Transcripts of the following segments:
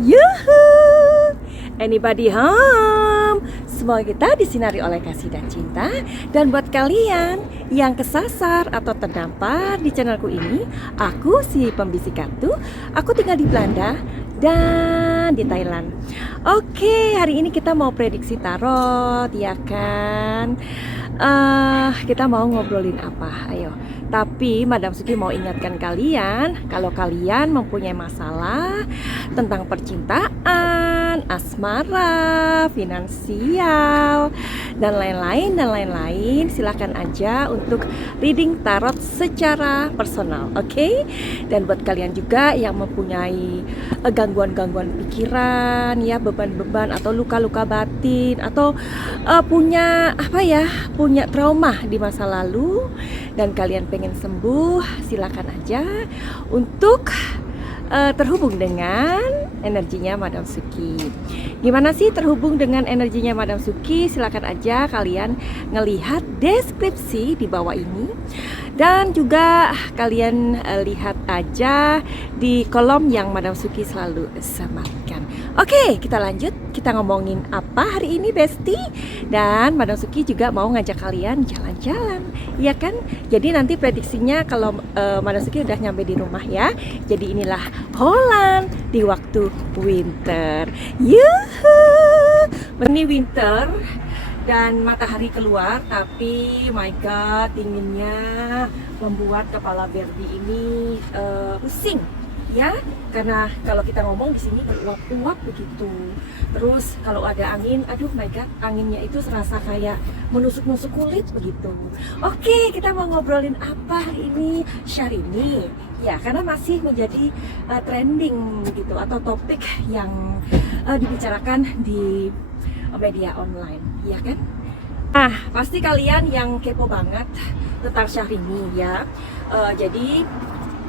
Yuhu! Anybody home? Semoga kita disinari oleh kasih dan cinta. Dan buat kalian yang kesasar atau terdampar di channelku ini, aku si pembisik kartu. Aku tinggal di Belanda dan di Thailand. Oke, hari ini kita mau prediksi tarot, ya kan? Kita mau ngobrolin apa? Ayo. Tapi Madam Suki mau ingatkan kalian, kalau kalian mempunyai masalah tentang percintaan, asmara, finansial, dan lain-lain, silakan aja untuk reading tarot secara personal, oke? Dan buat kalian juga yang mempunyai gangguan-gangguan pikiran, ya, beban-beban atau luka-luka batin, atau punya trauma di masa lalu dan kalian pengen sembuh, silakan aja untuk terhubung dengan energinya Madam Suki. Gimana sih terhubung dengan energinya Madam Suki? Silakan aja kalian ngelihat deskripsi di bawah ini, dan juga kalian lihat aja di kolom yang Madam Suki selalu sematkan. Oke, kita lanjut. Kita ngomongin apa hari ini, Besti? Dan Madam Suki juga mau ngajak kalian jalan-jalan, ya kan? Jadi nanti prediksinya kalau Madam Suki udah nyampe di rumah, ya. Jadi inilah Holland di waktu winter. Yuhu! Ini winter dan matahari keluar, tapi my god, dinginnya membuat kepala Berdi ini pusing, ya, karena kalau kita ngomong di sini beruap-uap begitu. Terus kalau ada angin, aduh my god, anginnya itu serasa kayak menusuk-nusuk kulit begitu. Oke, kita mau ngobrolin apa hari ini? Syahrini, ya, karena masih menjadi trending begitu, atau topik yang dibicarakan di media online, ya kan? Nah, pasti kalian yang kepo banget tentang Syahrini, ya. Jadi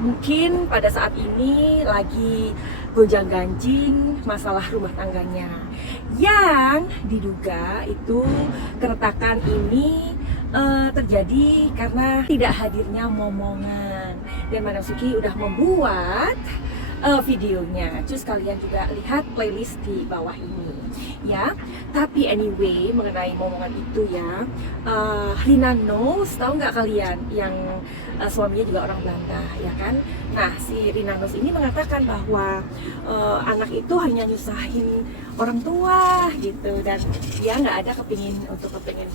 mungkin pada saat ini lagi gonjang-ganjing masalah rumah tangganya, yang diduga itu keretakan ini terjadi karena tidak hadirnya momongan. Dan Madam Suki udah membuat videonya, terus kalian juga lihat playlist di bawah ini, ya. Tapi anyway, mengenai momongan itu, ya, Rina Nose, tahu nggak kalian, yang suaminya juga orang Belanda, ya kan? Nah, si Rina Nose ini mengatakan bahwa anak itu hanya nyusahin orang tua gitu, dan dia nggak ada kepingin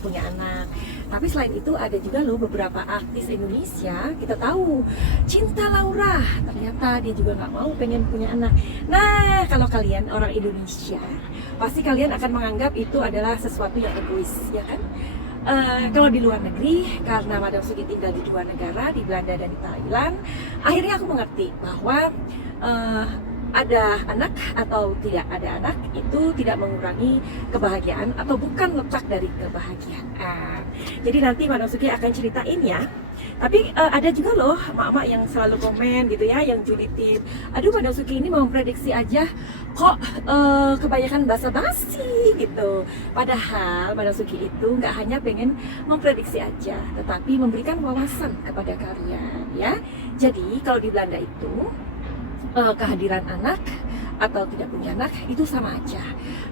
punya anak. Tapi selain itu ada juga loh beberapa artis Indonesia, kita tahu Cinta Laura, ternyata dia juga nggak mau pengen punya anak. Nah, kalau kalian orang Indonesia, pasti kalian akan menganggap itu adalah sesuatu yang egois, ya kan? Kalau di luar negeri, karena Madam Suki tinggal di dua negara, di Belanda dan di Thailand, akhirnya aku mengerti bahwa ada anak atau tidak ada anak itu tidak mengurangi kebahagiaan, atau bukan letak dari kebahagiaan. Jadi nanti Madam Suki akan ceritain, ya. Tapi ada juga loh mak-mak yang selalu komen gitu, ya, yang julitin, aduh Madam Suki ini mau memprediksi aja kok kebanyakan basa-basi gitu. Padahal Madam Suki itu nggak hanya pengen memprediksi aja, tetapi memberikan wawasan kepada kalian, ya. Jadi kalau di Belanda itu kehadiran anak atau tidak punya anak itu sama aja,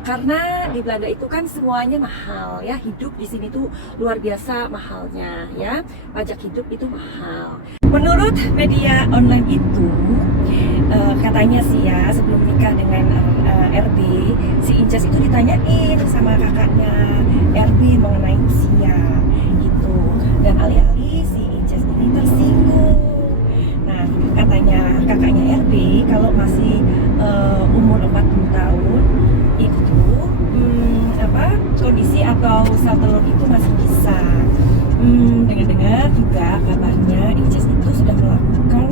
karena di Belanda itu kan semuanya mahal, ya. Hidup di sini tuh luar biasa mahalnya, ya. Pajak hidup itu mahal. Menurut media online itu katanya sih, ya, sebelum nikah dengan RB, si Inces itu ditanyain sama kakaknya RB mengenai usia gitu, dan alih-alih si Inces ini tersinggung. Nah, katanya kakaknya RB kalau masih umur 40 tahun itu kondisi atau sel telur itu masih bisa. Dengar-dengar juga kabarnya Inces itu sudah melakukan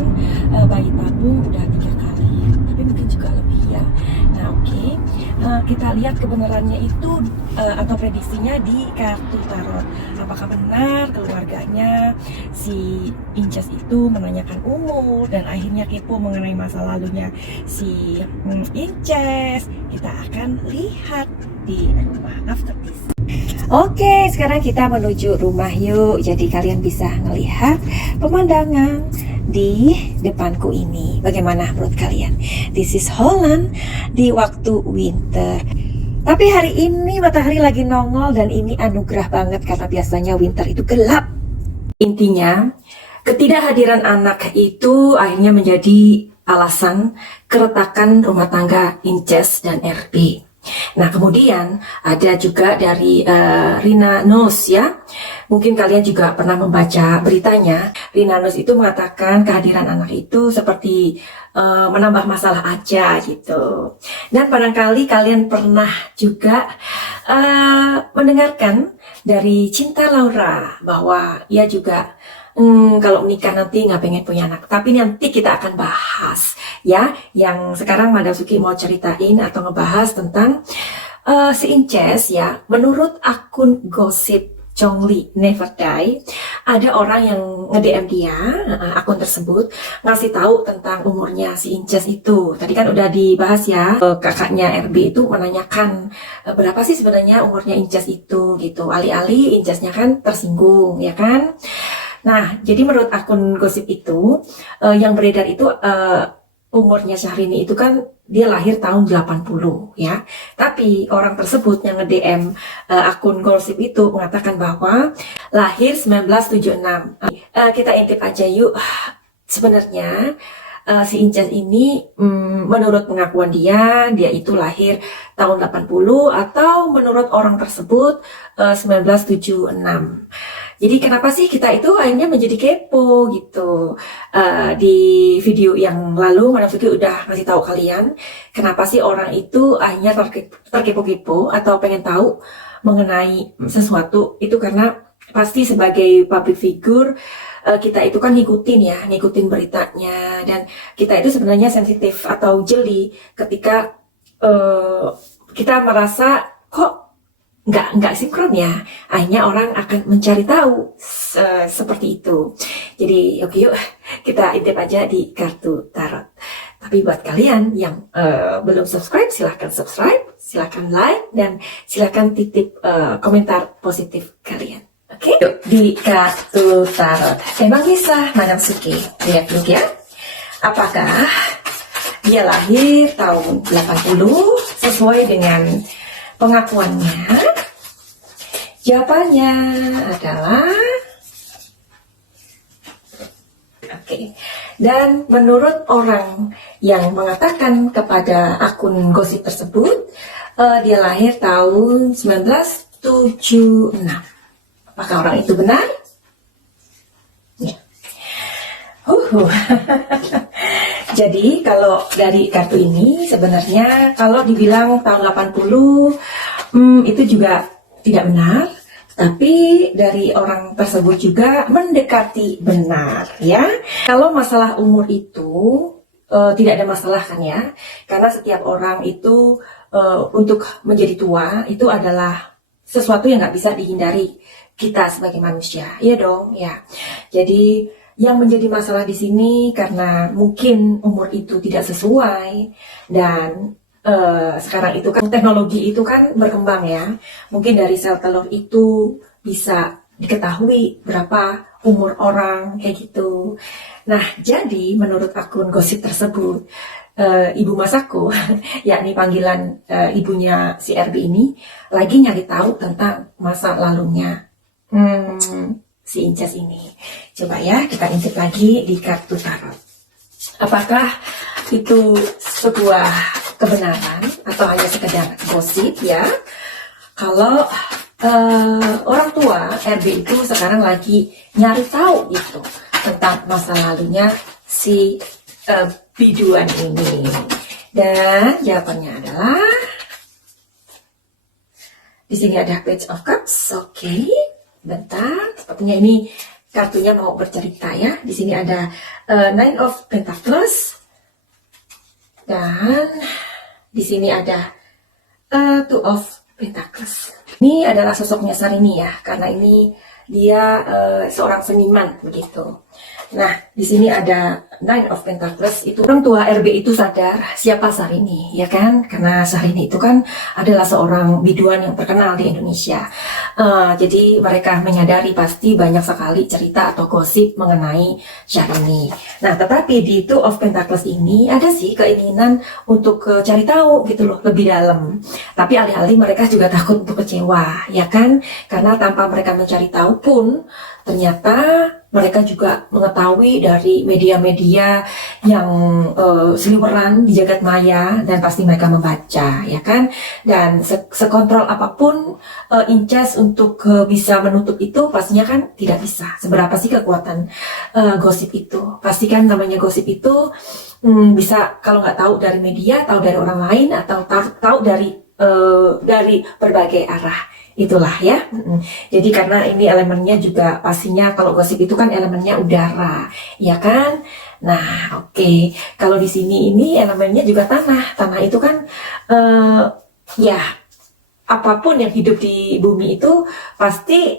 bayi tabung udah 3 kali, tapi mungkin juga lebih, ya. Nah, oke. Kita lihat kebenarannya itu atau prediksinya di kartu tarot. Apakah benar keluarganya si Inces itu menanyakan umur dan akhirnya kepo mengenai masa lalunya si Inces? Kita akan lihat di rumah after this. Oke, sekarang kita menuju rumah yuk. Jadi kalian bisa melihat pemandangan di depanku ini. Bagaimana menurut kalian? This is Holland di waktu winter. Tapi hari ini matahari lagi nongol dan ini anugerah banget karena biasanya winter itu gelap. Intinya, ketidakhadiran anak itu akhirnya menjadi alasan keretakan rumah tangga Inces dan RB. Nah, kemudian ada juga dari Rina Nose ya. Mungkin kalian juga pernah membaca beritanya. Rina Nose itu mengatakan kehadiran anak itu seperti menambah masalah aja gitu. Dan barangkali kalian pernah juga mendengarkan dari Cinta Laura bahwa ia juga kalau menikah nanti nggak pengen punya anak. Tapi nanti kita akan bahas ya. Yang sekarang Madam Suki mau ceritain atau ngebahas tentang si Inces ya. Menurut akun gosip Chongli Never Die, ada orang yang nge-DM dia, akun tersebut ngasih tahu tentang umurnya si Inces itu. Tadi kan udah dibahas ya, kakaknya RB itu menanyakan berapa sih sebenarnya umurnya Inces itu gitu. Alih-alih Incesnya kan tersinggung ya kan. Nah, jadi menurut akun gosip itu, yang beredar itu umurnya Syahrini itu kan dia lahir tahun 80 ya. Tapi orang tersebut yang nge-DM akun gosip itu mengatakan bahwa lahir 1976. Kita intip aja yuk. Sebenarnya si Inces ini menurut pengakuan dia itu lahir tahun 80 atau menurut orang tersebut 1976. Jadi kenapa sih kita itu akhirnya menjadi kepo gitu. Di video yang lalu Madam Suki udah ngasih tahu kalian kenapa sih orang itu akhirnya terkepo-kepo atau pengen tahu mengenai sesuatu itu karena pasti sebagai public figure kita itu kan ngikutin beritanya, dan kita itu sebenarnya sensitif atau jeli ketika kita merasa kok nggak sinkron ya, akhirnya orang akan mencari tahu seperti itu. Jadi oke yuk kita intip aja di kartu tarot. Tapi buat kalian yang belum subscribe, silahkan subscribe, silahkan like, dan silahkan titip komentar positif kalian. Oke, yuk di kartu tarot. Emang bisa Madam Suki, lihat dulu ya. Apakah dia lahir tahun 80 sesuai dengan pengakuannya? Jawabannya adalah oke. Dan menurut orang yang mengatakan kepada akun gosip tersebut, dia lahir tahun 1976. Apakah orang itu benar? Ya. Jadi kalau dari kartu ini sebenarnya kalau dibilang tahun 80 itu juga tidak benar, tapi dari orang tersebut juga mendekati benar ya. Kalau masalah umur itu tidak ada masalah kan ya, karena setiap orang itu untuk menjadi tua itu adalah sesuatu yang nggak bisa dihindari kita sebagai manusia, ya dong ya. Jadi yang menjadi masalah di sini karena mungkin umur itu tidak sesuai, dan sekarang itu kan teknologi itu kan berkembang ya. Mungkin dari sel telur itu bisa diketahui berapa umur orang kayak gitu. Nah, jadi menurut akun gosip tersebut, Ibu Masako, yakni panggilan ibunya si RB ini, lagi nyari tahu tentang masa lalunya si Inces ini. Coba ya kita intip lagi di kartu tarot. Apakah itu sebuah kebenaran atau hanya sekedar gosip ya? Kalau orang tua RB itu sekarang lagi nyari tahu itu tentang masa lalunya si biduan ini, dan jawabannya adalah di sini ada Page of Cups. Oke, bentar, sepertinya ini kartunya mau bercerita ya. Di sini ada Nine of Pentacles, dan di sini ada Two of Pentacles. Ini adalah sosoknya Syahrini ya, karena ini dia seorang seniman begitu. Nah, di sini ada Nine of Pentacles. Itu orang tua RB itu sadar siapa Syahrini, ya kan? Karena Syahrini itu kan adalah seorang biduan yang terkenal di Indonesia. Jadi mereka menyadari pasti banyak sekali cerita atau gosip mengenai Syahrini. Nah, tetapi di Two of Pentacles ini ada sih keinginan untuk cari tahu gitu loh, lebih dalam. Tapi alih-alih mereka juga takut untuk kecewa, ya kan? Karena tanpa mereka mencari tahu pun ternyata mereka juga mengetahui dari media-media yang seliweran di jagat maya, dan pasti mereka membaca, ya kan? Dan sekontrol apapun Inces untuk bisa menutup itu, pastinya kan tidak bisa. Seberapa sih kekuatan gosip itu? Pasti kan namanya gosip itu bisa, kalau nggak tahu dari media, tahu dari orang lain, atau tahu dari berbagai arah. Itulah ya. Jadi karena ini elemennya juga pastinya, kalau gosip itu kan elemennya udara, ya kan? Nah, oke. Kalau di sini ini elemennya juga tanah. Tanah itu kan ya, apapun yang hidup di bumi itu pasti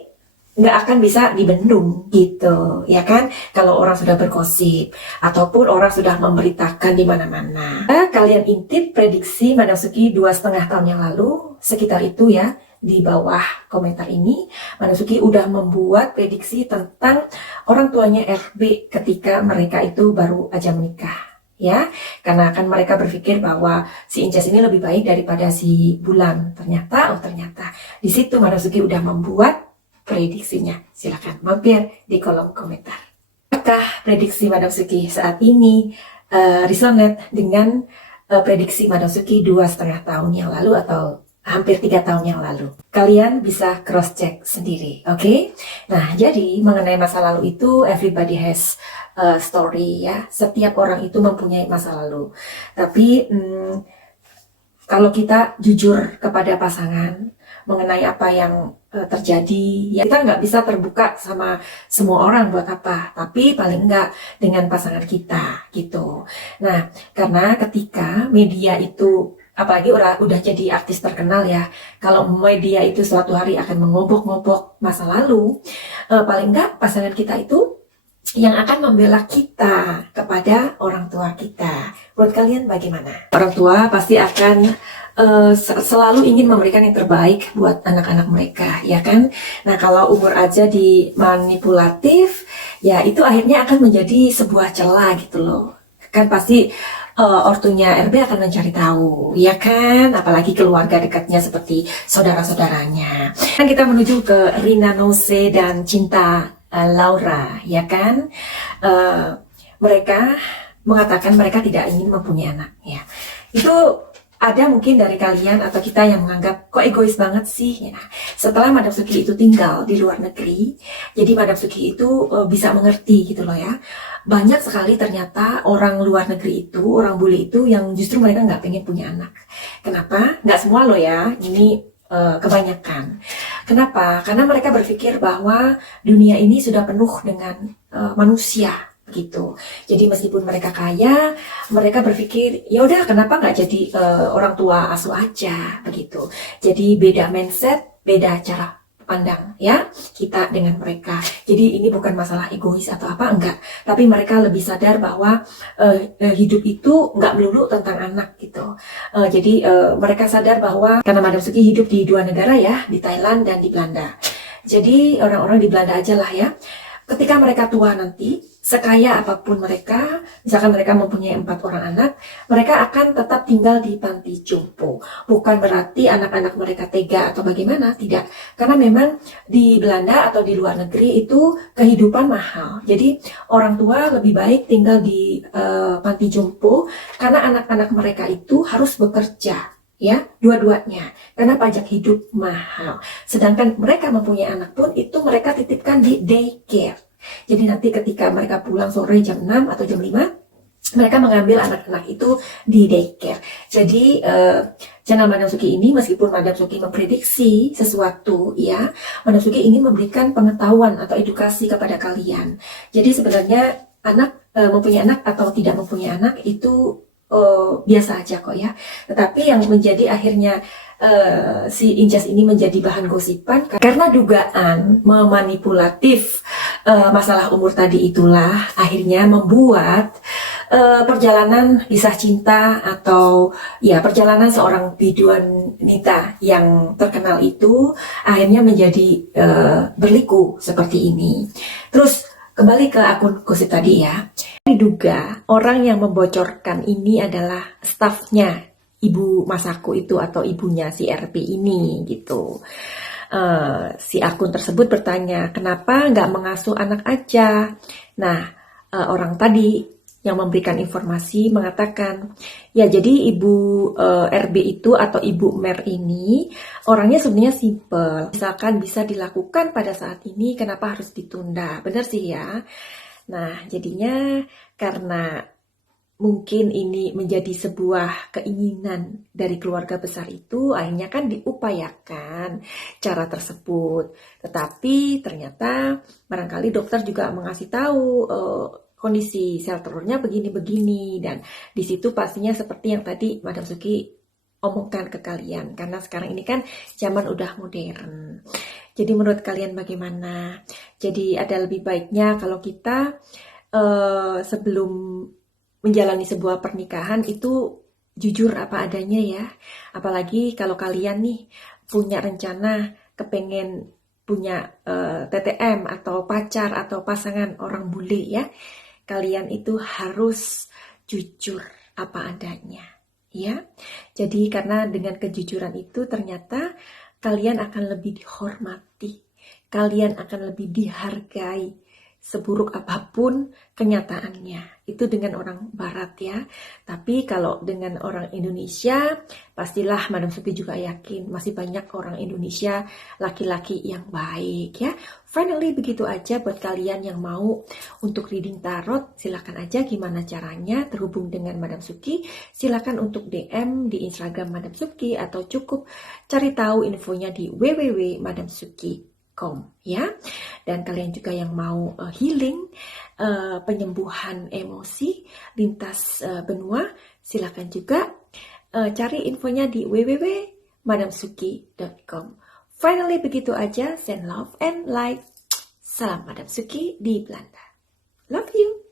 nggak akan bisa dibendung gitu, ya kan? Kalau orang sudah bergosip ataupun orang sudah memberitakan di mana-mana. Kalian intip prediksi Madam Suki 2,5 tahun yang lalu, sekitar itu ya. Di bawah komentar ini, Madam Suki udah membuat prediksi tentang orang tuanya RB ketika mereka itu baru aja menikah, ya. Karena kan mereka berpikir bahwa si Inces ini lebih baik daripada si Bulan. Ternyata di situ Madam Suki udah membuat prediksinya. Silakan mampir di kolom komentar. Apakah prediksi Madam Suki saat ini resonate dengan prediksi Madam Suki 2,5 tahun yang lalu atau hampir 3 tahun yang lalu? Kalian bisa cross check sendiri, oke? Nah, jadi mengenai masa lalu itu everybody has a story ya. Setiap orang itu mempunyai masa lalu. Tapi kalau kita jujur kepada pasangan mengenai apa yang terjadi, ya kita nggak bisa terbuka sama semua orang, buat apa? Tapi paling nggak dengan pasangan kita gitu. Nah, karena ketika media itu, apalagi udah jadi artis terkenal ya, kalau media itu suatu hari akan mengobok-ngobok masa lalu, paling nggak pasangan kita itu yang akan membela kita kepada orang tua kita. Menurut kalian bagaimana? Orang tua pasti akan selalu ingin memberikan yang terbaik buat anak-anak mereka, ya kan? Nah, kalau umur aja dimanipulatif, ya itu akhirnya akan menjadi sebuah celah gitu loh. Kan pasti ortunya RB akan mencari tahu, ya kan? Apalagi keluarga dekatnya seperti saudara-saudaranya. Kan kita menuju ke Rina Nose dan Cinta Laura, ya kan? Mereka mengatakan mereka tidak ingin mempunyai anak, ya. Itu ada mungkin dari kalian atau kita yang menganggap kok egois banget sih. Nah, setelah Madam Suki itu tinggal di luar negeri, jadi Madam Suki itu bisa mengerti gitu loh ya. Banyak sekali ternyata orang luar negeri itu, orang bule itu yang justru mereka nggak pengen punya anak. Kenapa? Nggak semua loh ya, ini kebanyakan. Kenapa? Karena mereka berpikir bahwa dunia ini sudah penuh dengan manusia gitu. Jadi meskipun mereka kaya, mereka berpikir ya udah kenapa nggak jadi orang tua asuh aja begitu. Jadi beda mindset, beda cara pandang ya kita dengan mereka. Jadi ini bukan masalah egois atau apa, enggak, tapi mereka lebih sadar bahwa hidup itu nggak melulu tentang anak gitu. Jadi mereka sadar bahwa karena Madam Suki hidup di 2 negara ya, di Thailand dan di Belanda. Jadi orang-orang di Belanda aja lah ya. Ketika mereka tua nanti, sekaya apapun mereka, misalkan mereka mempunyai 4 orang anak, mereka akan tetap tinggal di panti jompo. Bukan berarti anak-anak mereka tega atau bagaimana, tidak. Karena memang di Belanda atau di luar negeri itu kehidupan mahal. Jadi orang tua lebih baik tinggal di panti jompo, karena anak-anak mereka itu harus bekerja. Ya, dua-duanya, karena pajak hidup mahal. Sedangkan mereka mempunyai anak pun itu mereka titipkan di daycare. Jadi nanti ketika mereka pulang sore jam 6 atau jam 5, mereka mengambil anak-anak itu di daycare. Jadi channel Madam Suki ini, meskipun Madam Suki memprediksi sesuatu ya, Madam Suki ingin memberikan pengetahuan atau edukasi kepada kalian. Jadi sebenarnya anak mempunyai anak atau tidak mempunyai anak itu biasa aja kok ya. Tetapi yang menjadi akhirnya si Injas ini menjadi bahan gosipan karena dugaan memanipulatif masalah umur tadi, itulah akhirnya membuat perjalanan kisah cinta atau ya perjalanan seorang biduan wanita yang terkenal itu akhirnya menjadi berliku seperti ini. Terus kembali ke akun gosip tadi ya. Diduga orang yang membocorkan ini adalah stafnya ibu Masako itu atau ibunya si RP ini gitu. Si akun tersebut bertanya, kenapa nggak mengasuh anak aja? Nah, orang tadi yang memberikan informasi mengatakan, ya jadi ibu RB itu atau ibu Mer ini orangnya sebenarnya simple. Misalkan bisa dilakukan pada saat ini, kenapa harus ditunda? Benar sih ya. Nah, jadinya karena mungkin ini menjadi sebuah keinginan dari keluarga besar itu, akhirnya kan diupayakan cara tersebut. Tetapi ternyata barangkali dokter juga mengasih tahu kondisi sel telurnya begini-begini, dan di situ pastinya seperti yang tadi Madam Suki omongkan ke kalian, karena sekarang ini kan zaman udah modern. Jadi menurut kalian bagaimana? Jadi ada lebih baiknya kalau kita sebelum menjalani sebuah pernikahan itu jujur apa adanya ya. Apalagi kalau kalian nih punya rencana kepengen punya TTM atau pacar atau pasangan orang bule ya. Kalian itu harus jujur apa adanya ya. Jadi karena dengan kejujuran itu ternyata kalian akan lebih dihormati, kalian akan lebih dihargai seburuk apapun kenyataannya. Itu dengan orang barat ya. Tapi kalau dengan orang Indonesia, pastilah Madam Suki juga yakin masih banyak orang Indonesia laki-laki yang baik ya. Finally begitu aja buat kalian yang mau untuk reading tarot, silakan aja gimana caranya terhubung dengan Madam Suki. Silakan untuk DM di Instagram Madam Suki atau cukup cari tahu infonya di www.madamsuki.com ya. Dan kalian juga yang mau healing, penyembuhan emosi lintas benua, silakan juga cari infonya di www.madamsuki.com. Finally begitu aja, send love and light. Salam Madam Suki di Belanda. Love you.